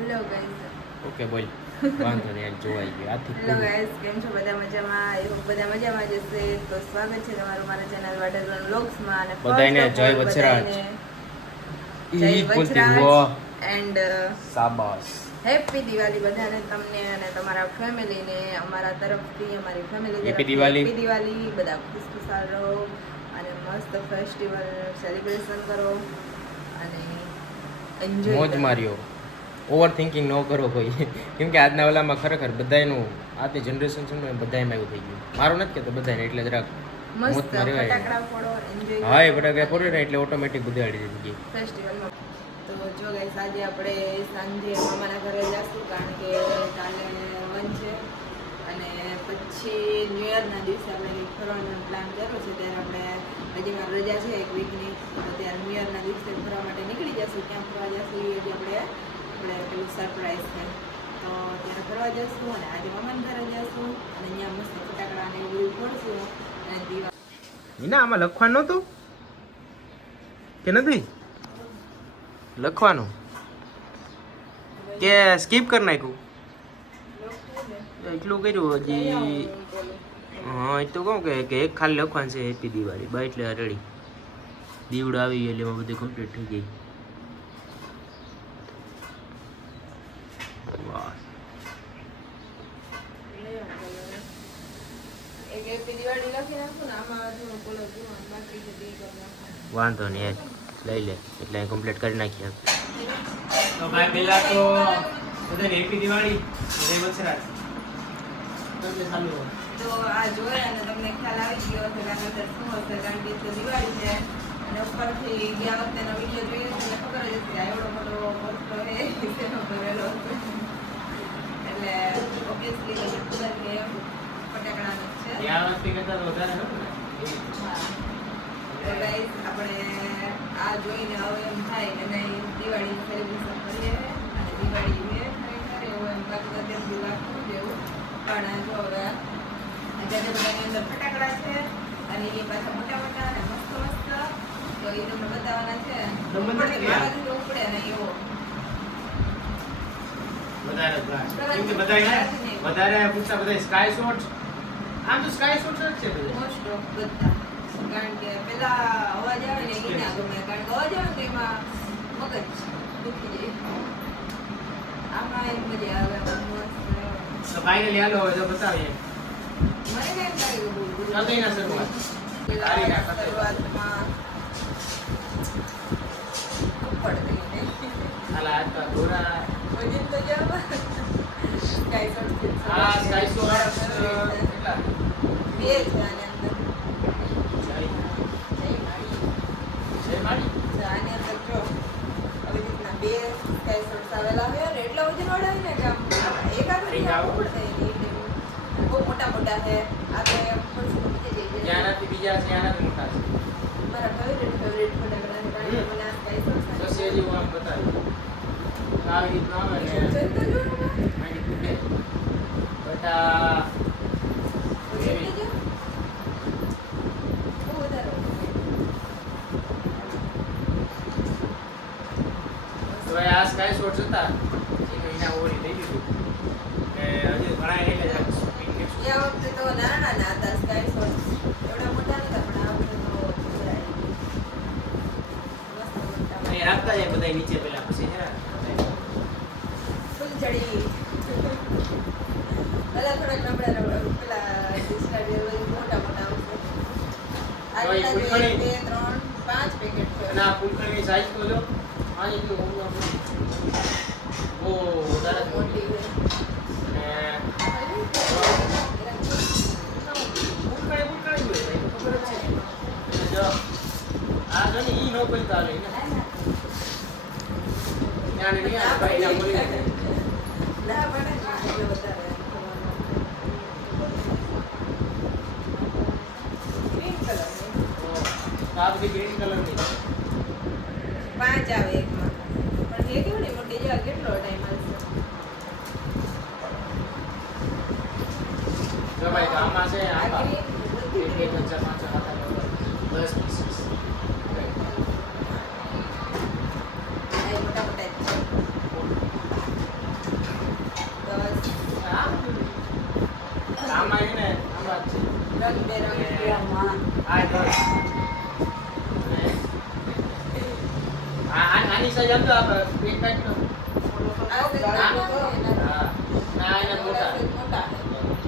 Hello guys okay બોલ. વાંધો નહીં જોવાઈ ગયો. આથી હેલો. ગાઈઝ કેમ છો? બધા મજામાં? આઈ હોપ બધા મજામાં જ હશે. તો સ્વાગત છે તમારું મારા ચેનલ વાટરવન વ્લોગ્સમાં અને બધાને જય વચરાજ. ઈ વચરાજ એન્ડ સાબાસ હેપી દિવાળી બધાને તમને અને તમારા ફેમિલીને અમારા તરફથી અમારી family happy Diwali. Happy Diwali બધા ખુશખુશાલ રહો અને મસ્ત ફેસ્ટિવલ સેલિબ્રેશન કરો અને એન્જોય મોજ માર્યો. ઓવર થિંકિંગ ન કરો કોઈ. કેમ કે આજના ઓલામાં ખરેખર બધાયનું આજની જનરેશન છે ને બધાયમાં એવું થઈ ગયું. મારું નથી કહેતો બધાને એટલે જરાક હા એ ફટાકડા ફોડે ને એટલે ઓટોમેટિક બધી આડી થઈ ફેસ્ટિવલમાં તો જો ગાઈસ આજે આપણે સાંજે મામાના ઘરે જઈશું કારણ કે કાલે વન છે. અને પછી ન્યૂ યરના દિવસે આપણે ફરવાનો પ્લાન કર્યો છે ત્યારે આપણે હજી મારી રજા છે એક વીકની તો ત્યારે ન્યૂ યરના દિવસે ફરવા માટે નીકળી જશું. ક્યાં ફરવા જશું એ હજી આપણે આપણે સરપ્રાઈઝ છે. તો ત્યારે ફરવા જશું અને આજે મામાના ઘરે જશું અને અહીંયા મસ્ત ફટાકડા ને એવું ફોડશું અને દીવા. હિના આમાં લખવાનું નહોતું કે નથી? લખવાનું? કે સ્કીપ કરી નાખ્યું? એટલું કર્યું હજી. હા, એ તો કહું કે એક ખાલી લખવાનું છે, હેપી દિવાળી. બા, એટલે રડી દીવડ આવી એટલે એમાં બધું કમ્પ્લીટ થઈ ગઈ વાહ એક હેપી દિવાળી લખી નાખું ને આમાં થોડું બોલો જોવાનું બાકી છે તે કરી નાખું વાંધો નહીં લઈ લે એટલે કમ્પ્લીટ કરી નાખીએ તો ભાઈ પહેલા તો બધાને હેપી દિવાળી જય હોય. તો આ જોયા અને તમને ખ્યાલ આવી ગયો હશે કે આની અંદર શું હશે કારણ કે તો દિવાળી છે. અને ઉપરથી ગયા વખતેનો વીડિયો જોયો તમને ખબર જ આ એવડો મોટો પોસ્ટો હે તેનો ભરેલો હશે એટલે ઓબ્વિયસલી બધા ખબર કે ફટાકડાનો ગયા વખતે કરતા વધારે તો guys, આપણે આ જોઈને હવે એમ થાય કે નહીં દિવાળીનું સેલિબ્રેશન કરીએ અને દિવાળી ખરેખર એવું એમ બાકી તો તેમ બી લાગતું પણ જો હવે અત્યારે બધાની અંદર ફટાકડા છે અને એ પાછા મોટા મોટા અને મસ્ત મસ્ત તો એ તમને બતાવવાના છે. મારાથી તો ઉપડે ને એવો. વધારે પૂછતા બધા સ્કાય શોટ આમ તો સ્કાય શોટ જ છે બધું. મોસ્ટ ઓફ બધા. કારણ કે પેલા અવાજ આવે ને એ ના ગમે. કારણ કે અવાજ આવે ને તો એમાં મગજ દુખી જાય. આમાં એમ મજા આવે. તો ફાઇનલી હાલો હવે તો બતાવીએ. મને કેમ લાગે કે બહુ બધું? ચાલો એના શરૂઆત. પેલા સારી ના કરતા. શરૂઆતમાં ઉપર થઈને. હાલા આ તો દોરા વજન તો જાવ સ્કાય શોટ આ સ્કાય શોટ કેટલા બે છે આની અંદર જય જય માળી જય માળી તો આની અંદર જો આવી રીતના બે સ્કાય શોટ્સ આવેલા છે અને એટલા વજન વાળા છે ને કે આમ એક હાથે એક આવું. ઉપર થાય ને એટલે બહુ મોટા મોટા છે આપણે આમ થોડું સમજી જઈએ ત્યાંનાથી બીજા છે ત્યાંનાથી મોટા છે મારા ફેવરેટ ફેવરેટ ફટાકડા છે કારણ કે મને આ સ્કાય શોટ્સ બસ એ જેવું આમ બતાવ્યું આવી રીતનું આવે ને જોઈ તો જો ને. મારી કુટે બટ આ જોઈ તો જો. બહુ વધારે તો ભાઈ આ સ્કાય શોટ્સ હતા એ મહિના ઓરી થઈ ગયું ને હજી ઘણા એટલે જ વખતે તો નાના નાના હતા સ્કાય શોટ્સ એવડા મોટા નતા પણ આ વખતે તો મજા આવી મસ્ત મોટા રાખતા જાય બધા નીચે પેલા પછી છે ફૂલઝડી પેલા થોડાક નબળા નબળા પેલા મોટા મોટા આવશે આ બે ત્રણ પાંચ પેકેટ છે ફૂલકણીની સાઈઝ તો જો આ બધી ગ્રીન કલરની પાંચ આવે પણ એ કેવું ને મોટી જગ્યા કેટલો ટાઈમ આવશે જો ભાઈ તો આમાં છે આ આમાં green બધી એક બે green. ત્રણ ચાર પાંચ છ સાત આઠ નવ દસ દસ પીસીસ આ એ મોટા મોટા જ છે. રંગબેરંગીમાં. આ ત્રણ. અને આ- આ- આની size આપજો આપણે. એક કાંઈક તો. આ છે નાનો તો એના- હા. ના, એના મોટા. ઓલા છે મોટા છે.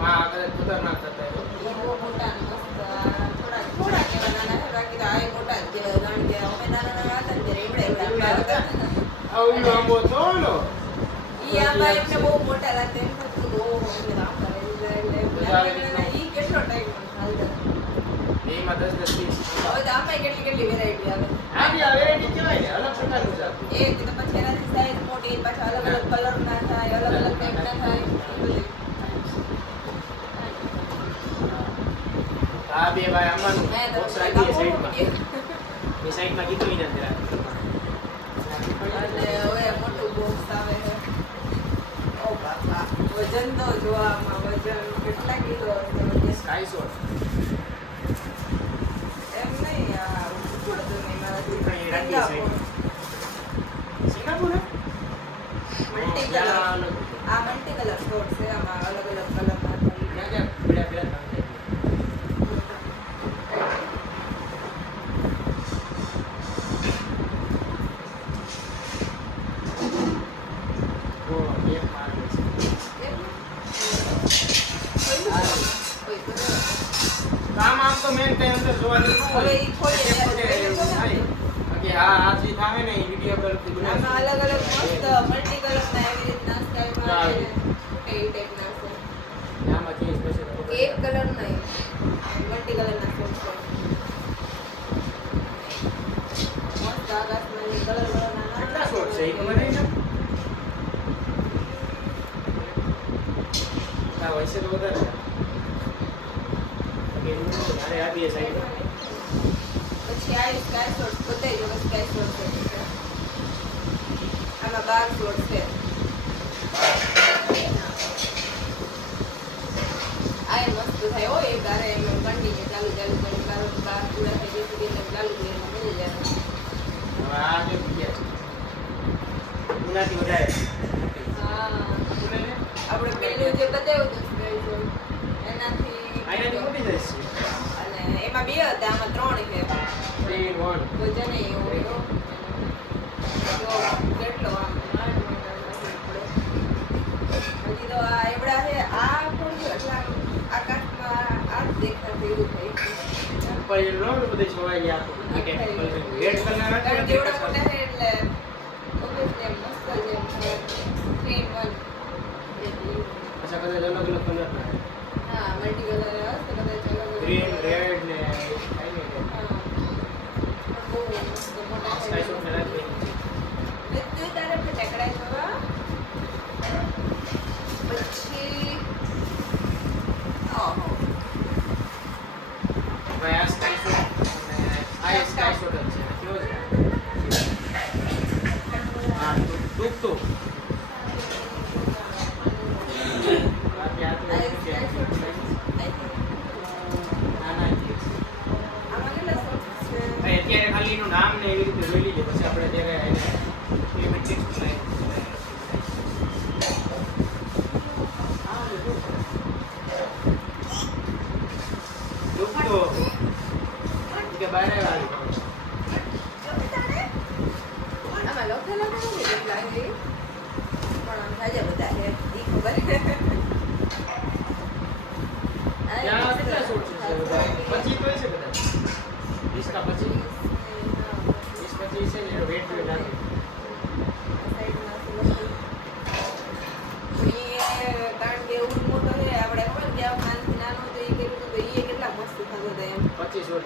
હા, કદાચ ખતરનાક થતા હોય. એ બહુ મોટા ને મસ્ત. આ થોડા થોડા કેવા નાના છે બાકી તો આ ય મોટા જ છે કારણ કે અમે નાના નાના હતા ને ત્યારે એવડા એવડા આંબા હતા. આ ઓલો આંબો હતો ઈ આંબા એમને બહુ મોટા લાગતા એમ હતું, આંબા એટલે. ઈ કેટલો ટાઈમ હાલતો એમાં દસ દસ હવે તો કેટલી કેટલી વેરાયટી આવે? આ બી આ કહેવાય અલગ પ્રકારનું છે એ તો પછી એનાથી સાઈઝ મોટી પાછા અલગ અલગ કલર ના થાય અલગ અલગ ટાઈપ ના થાય. આ બે ભાઈ આંબાનું સાઈડમાં. સાઈડમાં કીધું એના અને હવે મોટું બોક્સ આવે છે ઓ બાપા વજન તો જોવામાં વજન કેટલા કિલો? સ્કાય એમ નહીં ઉછળતું નહીં મારાથી. સિંગાપુર મલ્ટી કલર અલગ. આ મલ્ટી કલર શોર્ટ છે આમાં અલગ અલગ કલર ના થાય ત્યાં ક્યાં પીળા પીળા નામ છે. ઓ, એક માર છે. આમ આમ તો મેન કઈ અંદર જોવા જેવું ન હોય. હવે ઈ ખોલીએ પોતે ત્યારે એવું થાય. બાકી આ આ જે થાય ને એ વીડિયો પરથી બનાવીશું. આમાં અલગ અલગ મસ્ત મલ્ટી કલર ના એવી રીતના સ્ટાઈલમાં આવે. એ ટાઈપના છે આમાં ચેન્જ થશે તો ખબર એક કલર નહીં મલ્ટી કલરના શોર્ટ છે મસ્ત આકાશમાં કલર કલર ના કેટલા શોટ છે તો છે. બાકી એવું નહીં. હારે આપીએ સાઈડમાં. પછી આ સ્કાય શોર્ટ બતાવી દો સ્કાય શોર્ટ છે આમાં બાર શોર્ટ છે આ એ મસ્ત થાય હો એ તારે એમ કન્ટિન્યુ ચાલુ ચાલુ કરી તારો બાર પૂરા થઈ ગયું સુધી ચાલુ કરીને મળી જાય આ જે વધારે. હા. આપણે પેલું જે બતાવ્યું હતું એનાથી આનાથી મોટી size અને એમાં બે હતા આમાં ત્રણ છે. એ એવું રહ્યું. જો કેટલો આમ માંડ માંડ આમ નથી પડ્યો. હજી તો આ એવડા છે આ થોડું એટલે આમ આકાશમાં આ જ દેખાતું એવું થઈ ગયું. નો બધે છવાઈ ગયા હોય મોટા એટલે obviously મસ્ત છે. પાછા કદાચ અલગ અલગ colour હા મલ્ટી કલર હશે કદાચ અલગ Green, colour. ને કાંઈ નહીં red. હા. પણ બહુ મસ્ત મોટા છે. Sky shot ને રાખી. બધું તારે ફટાકડા જોવા પછી ઓહો ભાઈ આ sky shot અને આ એ sky shot જ છે. કેવો છે? હા, ટૂંક- ટૂંક તો. બાકી આ તો આ શું છે? સ્કાય શોટ છે. ના, ના, ઠીક છે. આમાં કેટલા શોટ છે ભાઈ અત્યારે ખાલી એનું નામ ને એવી રીતે જોઈ લઈએ પછી આપણે ત્યારે એને payment fix થાય. દુખતો. કે બહાર આવ્યા. આમાં લખેલા તો નથી કેટલા છે એ. પણ આમ જાજા બધા છે ઈ ખબર આ ત્યાં મસ્ત કેટલા શોટ છે બધા? પચીસ તો હશે કદાચ. વીસ કા પચીસ? હા. વીસ પચીસ છે ને એનો weight જોઈ નાખે. કારણ કે એવું મોટો છે આપણે ખબર કે નાનો તો એ હતું તો એ કેટલા મસ્ત થતો હતો એમ. પચીસ શોટ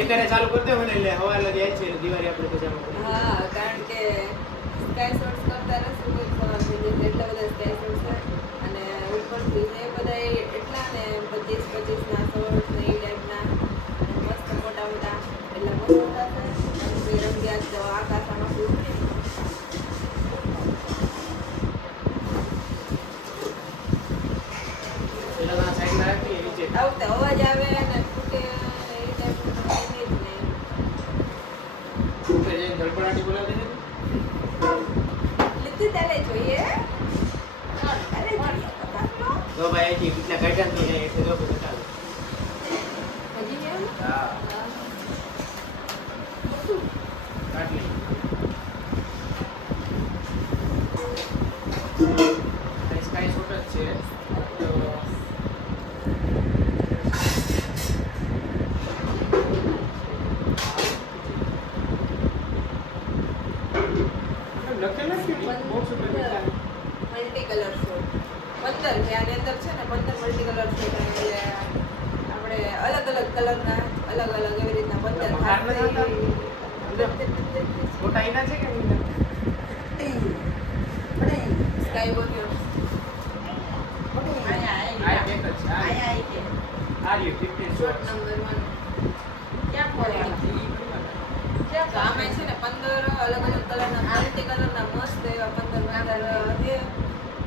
અત્યારે ચાલુ કરી દે ને એટલે હવા લગી આવી છે, દિવાળી આપણે પછી હા, કારણ કે સ્કાય શોર્ટ્સ કરતા રસુ તો સવાર થઈ એટલા બધા સ્કાય શોર્ટ્સ અને ઉપરથી એ બધા એટલા ને પચીસ પચીસ ના શોર્ટ્સ ને એ ટાઈપના અને મસ્ત મોટા મોટા એટલે મસ્ત થશે અને કોઈ રંગિયાત તો આકાશામાં શું પેલા સાઈડમાં રાખીએ નીચે આવતા તે અવાજ આવે અને ફૂટે એ ટાઈપનું તો કંઈ જ નહીં. ફૂટે જઈને ધડપડાટી બોલાવી દે લીધું ત્યારે જોઈએ અરે જોઈએ તો કાપલો. તો ભાઈ અહીંથી કેટલા કાઢ્યા ને તો એને એટલે જો બધું ચાલે. હજી કેમ? હા કાઢ લઈએ. આ સ્કાય શોટ જ છે તો લખેલું જ નથી. બોક્સ ઉપર લખેલું. મલ્ટી કલર શોટ પંદર છે આની અંદર છે ને પંદર મલ્ટી કલર શોટ એટલે આપણે અલગ અલગ કલરના અલગ અલગ એવી રીતના પંદર બહાર નથી આવતા? ફોટા એના છે કે એના? સ્કાય બોક્યો આ એક જ છે. આ આ રહ્યું, 15 શોટ shots. નંબર વન ક્યાં પડે તો આમાં છે ને પંદર અલગ અલગ કલરના મલ્ટી કલરના મસ્ત એવા પંદર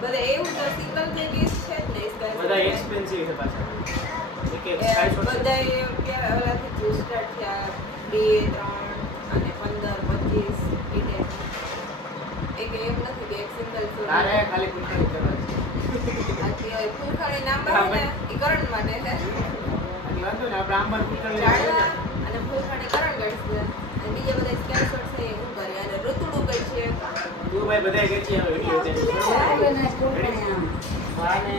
બધા એવું તો સિંગલ છે જ નહીં બધા એક્સપેન્સિવ છે પાછા એક એક એ ઓલાથી જ થયા. બે ત્રણ અને પંદર પચીસ એ type. એક નથી તારે ખાલી છે નામ આવે એ કરણ માટે. છે આની વાંધો ને આપણે કુલકર્ણી અને ફૂલખાણી કરણ ગણશે અને બીજા બધા સ્કેલ છે એ હું કરે અને ઋતુડું કઈ છે? તું ભાઈ બધાય કે છે હવે છે અને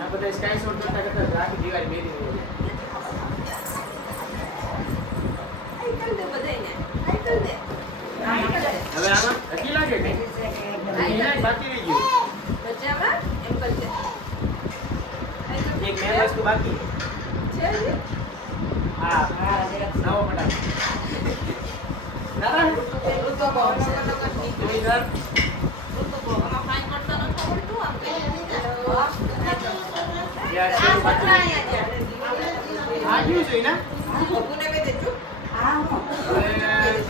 આ બધા સ્કાય શોટ કરતા કરતા રાખી દિવાળી મેરી છે. આઈ કર દે બધાયને. આઈ આઈ કર દે. હવે આમાં હજી લાગે કે બાકી રહી ગયું. એક મેં વસ્તુ બાકી છે હા નવો ફટાક દાદા ઋતુ બહુ નકર નીકળી. જોઈ દર ઋતુ બહુ. આમાં નથી આવડતું આમ કંઈ. યાર આ છે ને બબુને બે દેજો હા પેલા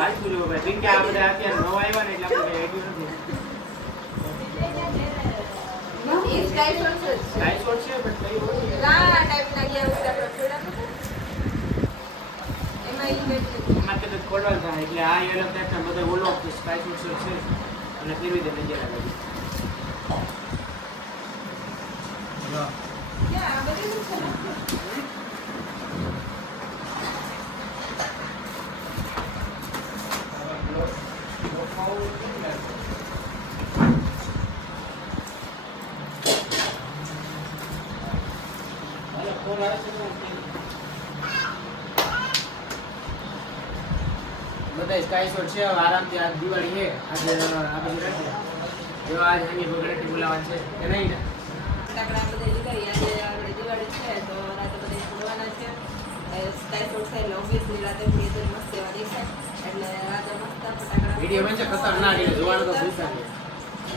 વાંચવું જોઈએ ભાઈ કેમ કે આ બધા અત્યારે નવા આવ્યા ને એટલે આપણે આઈડિયો નથી. સ્કાય છે. છે કઈ ગયા હોય? એમાં કદાચ ખોડવાલ થાય એટલે આ અલગ ટાઈપના બધા ઓલો સ્કાય છે અને ફેરવી દે જરા? આ બધી સ્કાય શોટ છે આરામથી આજ દિવાળી છે આજે આ બધું રાખીએ જો આજ હંગી બગડેટી બોલાવવાનું છે કે નહીં ને ફટાકડા બધા લીધા. આજે આપણે દિવાળી છે તો રાતે બધા ફોડવાના છે. સ્કાય શોટ છે એટલે રાતે બી મસ્ત એવા દેખાય. એટલે રાતે મસ્ત ફટાકડા વીડિયો બનશે ખતરનાક એટલે જોવાનું તો ભૂલતા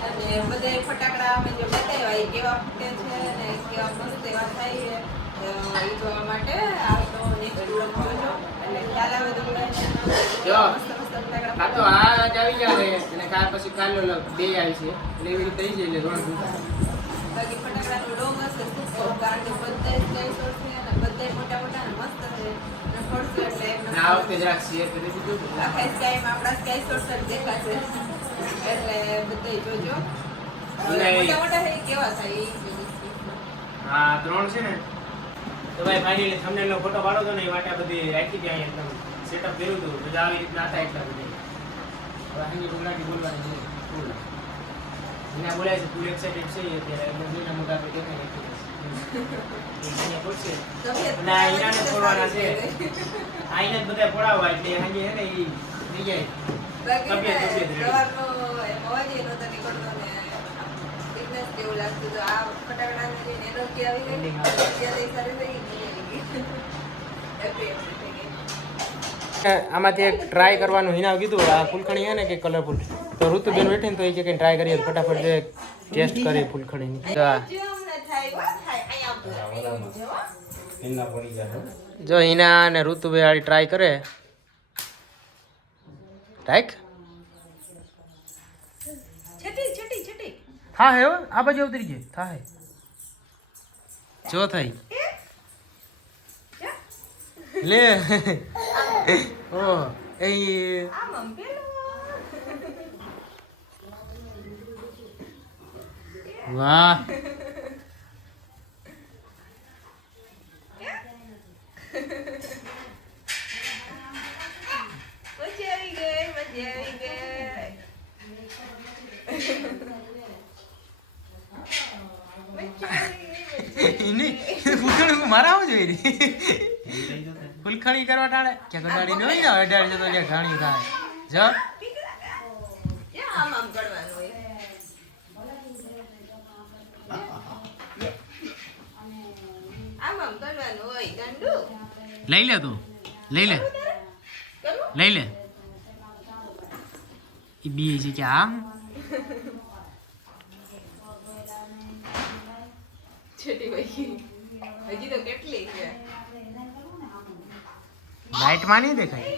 અને બધા ફટાકડા અમે જે બતાવ્યા એ કેવા ફૂટે છે ને કેવા મસ્ત એવા થાય છે એ જોવા માટે આવતો નેક્સ્ટ બ્લોગ જોજો એટલે ખ્યાલ આવે તમને જો. તો આ જ આવી જાય અને કાલ પછી કાલ ઓલો બે આવી છે એટલે એવી રીતે થઈ જાય એટલે રોણ બાકી ફટાકડાનો ડોંગ હશે કારણ કે sky shot છે અને બધાય મોટા મોટા મસ્ત છે અને એટલે આ વખતે જરાક શેર કરી દીધું આખા skyમાં આપણા જ દેખાશે એટલે બધાય જોજો મોટા મોટા કેવા થાય. હા ત્રણ છે ને તો ભાઈ ફાઇનલી થંબનેલનો ફોટો પાડો તો ને એ માટે બધી રાખી ગયા અહીંયા એકદમ સેટઅપ કર્યું હતું બધા આવી રીતના હતા એટલા બધા. અહીં ગુજરાતી બોલવાની છે. ફૂલ એના બોલાય છે ફૂલ એક્સાઇટેડ છે અત્યારે. જોઈને મોટા આ ઈનાને ફોડવાના છે. બધા ફોડાવવા એટલે હાંજે હે ને એ થઈ ને તબિયત રેડી. સવારનો એમ અવાજ ય નહોતો નીકળતો ને fitness જેવું લાગતું હતું. આ ફટાકડાને જોઈને energy આવી ગઈ. અત્યારે સારી થઈ ગઈ. આમાંથી એક ટ્રાય કરવાનું હિના કીધું. આ ફૂલખણી છે ને કે કલરફુલ તો ઋતુબેન બેઠી ને તો એ કે ટ્રાય કરીએ ફટાફટ જે ટેસ્ટ કરીએ ફૂલખણીની. જો હિના અને ઋતુબેન વાળી ટ્રાય કરે. છટી, છટી. હા હે આ બાજુ ઉતરી હા હે. જો થઈ. લે. ઓ એ વાહ. મજા આવી ગઈ મજા આવી ગઈ મજા આવી ગઈ, મજા આવી એની મારા આવું જોઈ રહી? ફૂલખણી કરવા ટાણે? કે ગડાડી નહીં હોય ને અડાડી જતો કે ઘણી થાય. જો. લઈ લે તું. લઈ લે. લઈ લે. એ બી છે કે આમ. છેટી ભાઈ હજી તો કેટલી છે? લાઈટમાં નહીં દેખાય?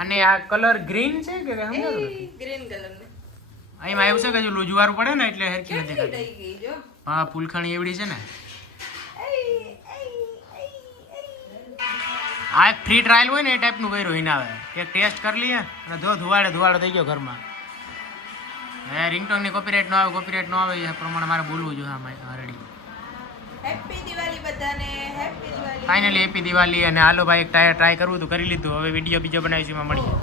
અને આ કલર ગ્રીન છે કે સમજો ગ્રીન કલર ને. અહીં આવ્યું છે કે જો લોજવારું પડે ને એટલે હરખી નથી દેખાતી. હા ફૂલખાણી એવડી છે ને. આ એક ફ્રી ટ્રાયલ હોય ને એ ટાઈપનું કર્યું આવે કે ટેસ્ટ કરી લઈએ અને જો ધુવાડે ધુવાડો થઈ ગયો ઘરમાં. હે રિંગટોનની કોપીરાઇટ નો આવે કોપીરાઇટ નો આવે એ પ્રમાણે મારે બોલવું જોઈએ આમાં રેડી હેપી દિવાળી બધાને happy Diwali finally happy Diwali અને હાલો ભાઈ એક ટ્રાય ટ્રાય કરવું તો કરી લીધું. હવે વીડિયો બીજો બનાવીશું એમાં મળીએ.